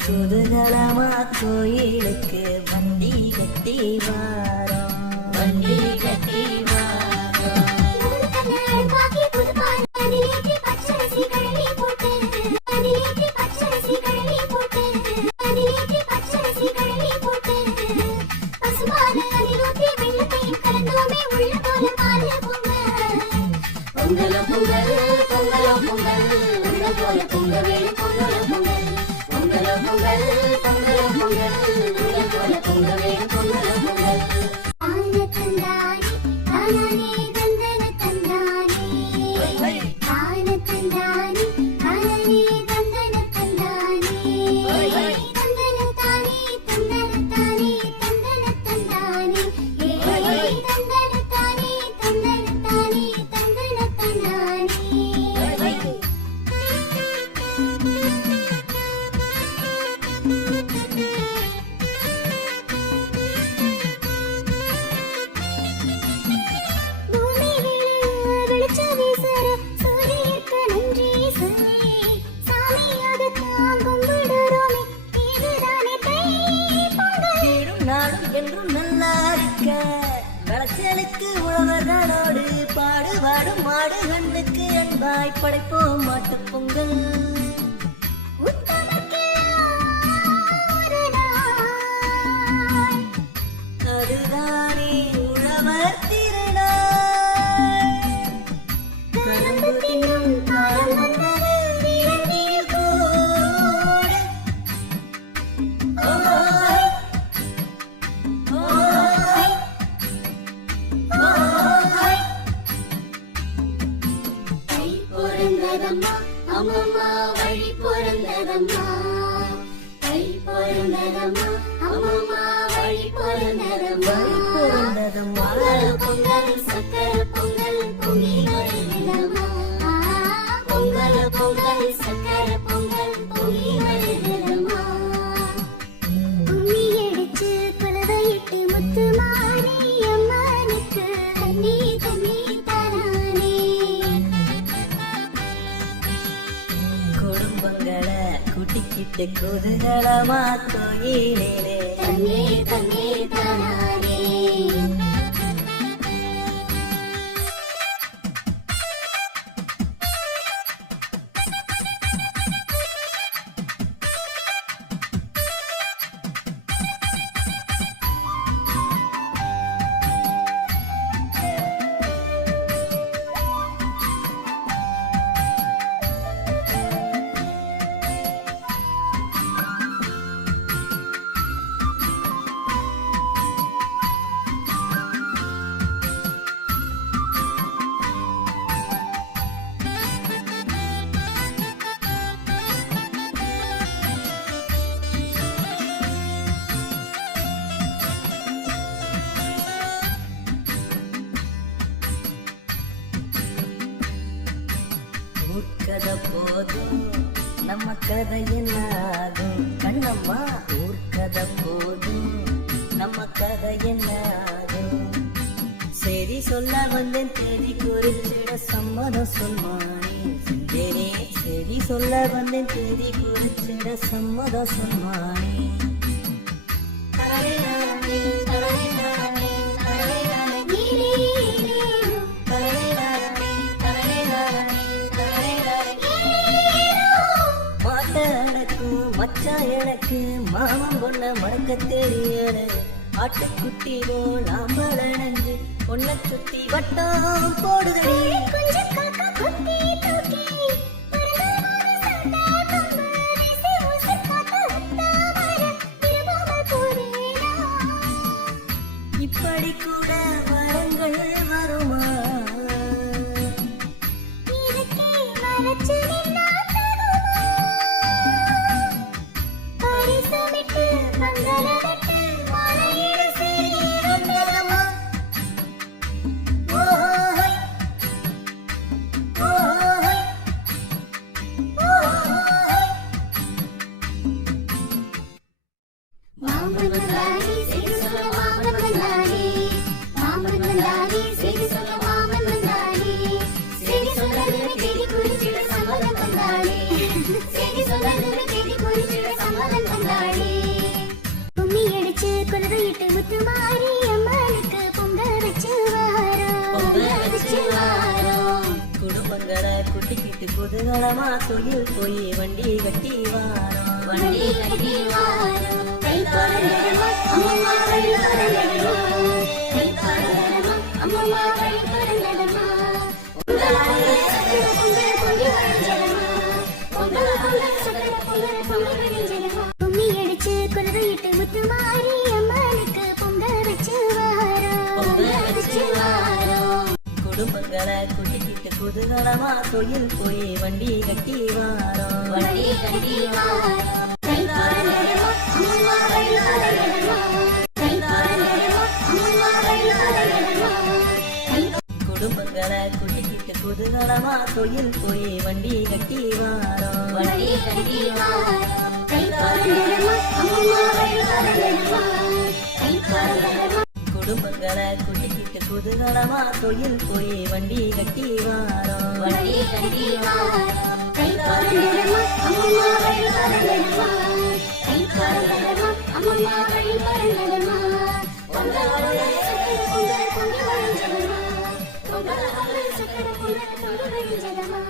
குதூகலமா கோயிலுக்கு வண்டி கட்டி வாரோம், வண்டி கட்டி வாரோம். பொங்கல பொங்கல் பொங்கல பொங்கல் உள்ள போல பொங்க வேணும் பொங்கல பொங்கல், பொங்கல பொங்கல் பொங்கல பொங்கல் உள்ள போல பொங்க வேணும் பொங்கல பொங்கல். என்றும் நல்லா இருக்க விளைச்சலுக்கு உழவர்களோடு பாடுபாடும் மாடு கண்ணுக்கு அன்பாய் படைப்போம் மாட்டு பொங்கல். அதுதானே உழவர் திருநாள், கரும்பு தின்னும் காலம் வந்தது இரண்டில் கூடு. அம்மம்மா வழி பொருந்ததம்மா, கை பொருந்ததம்மா அம்மம்மா வழி பொருந்ததம்மா. பொங்கல் பொங்கல் சக்கர பொங்கல் பொங்கி வருகிறதம்மா, பொங்கல் பொங்கல் சக்கர பொங்கல் பொங்கி வருகிறதம்மா. கும்மி அடிச்சு பலவையிட்டு முத்து மாறி அம்மனுக்கு தண்ணி தண்ணி தரானே. குடும்பங்களை கூட்டிக்கிட்டு குதூகலமா கோயிலே தண்ணி தண்ணி தரானே. ஊர்க்கதை போதும் நம்ம கதை என்னாகும் கண்ணம்மா, ஊர்க்கதை போதும் நம்ம கதை என்னாகும். சரி சொல்ல வந்தேன் தேதி குறிச்சிட சம்மதம் சொல்மானே செஞ்சேனே, சரி சொல்ல வந்தேன் தேதி குறிச்சிட சம்மதம் சொல்மானே. மச்சா எனக்கு மாமன் பொண்ண மறக்க தெரியல, ஆட்டுக்குட்டி போல் அம்பளஞ்சு பொண்ணை சுத்தி வட்டம் போடுதடி. இப்படி கூட வரங்கள் வருமா, மாமன் வந்தானே செய்தி சொல்ல மாமன் குதூகலமா தொழில் போய் வண்டி கட்டி வாரோம். வண்டி கட்டி வாரோம். கை பாடுறமா அம்மா வழி பாடுறமா. கை பாடுறமா அம்மா வழி பாடுறமா. பொங்கல் சக்கர பொங்கல் பொங்கி வழிஞ்சலமா. பொங்கல் பொங்கல் சக்கர பொங்கல் பொங்கி வழிஞ்சலமா. கும்மி அடிச்சு குலவையிட்டு முத்து மாறி அம்மனுக்கு பொங்கல் வச்சு வாரோம். பொங்கல் வச்சு வாரோம். குடும்பங்களை கூட்டிக்கிட்டு குதூகலமா தொழில் போய் வண்டி கட்டி வாரோம். வண்டி கட்டி வாரோம். கை பாடுறமா அம்மா வழி பாடுறமா. கை பாடுறமா அம்மா வழி பாடுறமா. குடும்பங்களை கூட்டிக்கிட்டு குதூகலமா தொழில் போய் வண்டி கட்டி வாரோம். வண்டி கட்டி வாரோம். கை பாடுறமா அம்மா வழி பாடுறமா. கை பாடுறமா. குடும்பங்களை கூட்டிக்கிட்டு குதூகலமா தொழில் போய் வண்டி கட்டி வாரோம். வண்டி கட்டி வாரோம். கை பாடுறமா அம்மா வழி பாடுறமா. கை பாடுறமா அம்மா வழி பாடுறமா. பொங்கல் பொங்கல் சக்கர பொங்கல் பொங்கி வழிஞ்சலமா. பொங்கல் பொங்கல் சக்கர பொங்கல் பொங்கி வழிஞ்சலமா.